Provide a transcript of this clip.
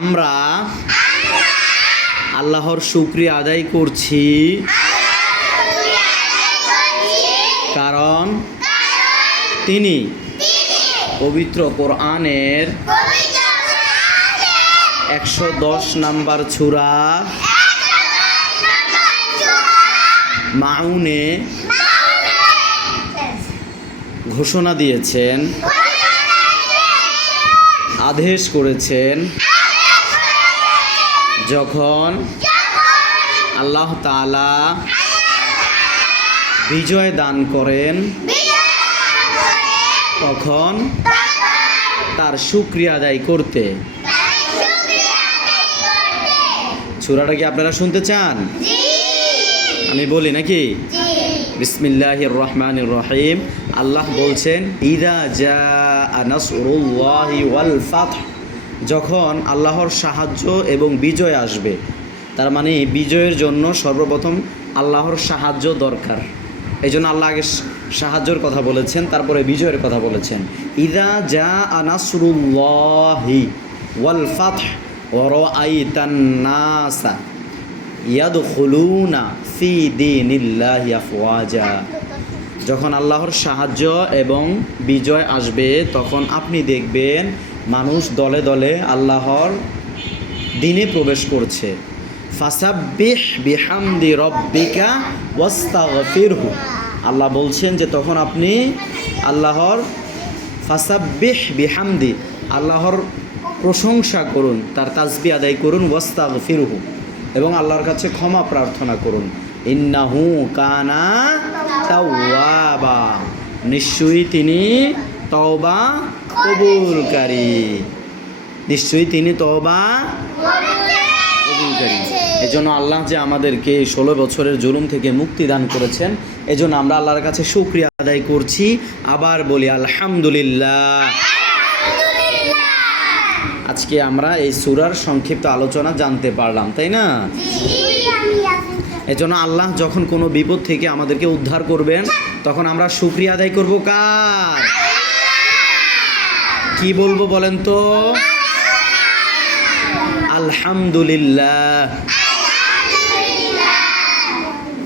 আমরা আল্লাহর শুকরিয়া আদায় করছি, কারণ তিনি পবিত্র কোরআনের 110 নম্বর সূরা মাউনে ঘোষণা দিয়েছেন, আদেশ করেছেন, যখন আল্লাহ তাআলা বিজয় দান করেন তখন তার শুকরিয়া আদায় করতে। সূরাটা কি আপনারা শুনতে চান? আমি বলি নাকি? বিসমিল্লাহির রহমানির রহিম। আল্লাহ বলছেন, ইযা জাআ নাসরুল্লাহি ওয়াল ফাতহ, যখন আল্লাহর সাহায্য এবং বিজয় আসবে। তার মানে বিজয়ের জন্য সর্বপ্রথম আল্লাহর সাহায্য দরকার। এই জন্য আল্লাহ আগে সাহায্যের কথা বলেছেন, তারপরে বিজয়ের কথা বলেছেন। ইযা জাআ নাসরুল্লাহি ওয়াল ফাতহ ওয়া রাআইতান নাসা ইয়াদখুলুনা ফি দীনিল্লাহি আফওয়াজা, যখন আল্লাহর সাহায্য এবং বিজয় আসবে তখন আপনি দেখবেন মানুষ দলে দলে আল্লাহর দ্বীনে প্রবেশ করছে। ফাসাব্বিহ বিহামদি রব্বিকা ওয়াস্তাগফিরহু, আল্লাহ বলছেন যে তখন আপনি আল্লাহর ফাসাব্বিহ বিহামদি, আল্লাহর প্রশংসা করুন, তার তাসবিহ আদায় করুন, ওয়াস্তাগফিরহু, এবং আল্লাহর কাছে ক্ষমা প্রার্থনা করুন। ইন্নাহু কানা তাওয়াবা, নিশ্চয়ই তিনি তওবা কবুলকারী, নিশ্চয়ই তিনি তওবা কবুলকারী। এজন্য আল্লাহ যে আমাদেরকে 16 বছরের জুলুম থেকে মুক্তি দান করেছেন, এজন্য আমরা আল্লাহর কাছে শুকরিয়া আদায় করছি। আবার বলি আলহামদুলিল্লাহ। আজকে আমরা এই সূরার সংক্ষিপ্ত আলোচনা জানতে পারলাম, তাই না? এজন্য আল্লাহ যখন কোনো বিপদ থেকে আমাদেরকে উদ্ধার করবেন তখন আমরা শুকরিয়া আদায় করব কার? কি বলবো বলেন তো? আলহামদুলিল্লাহ।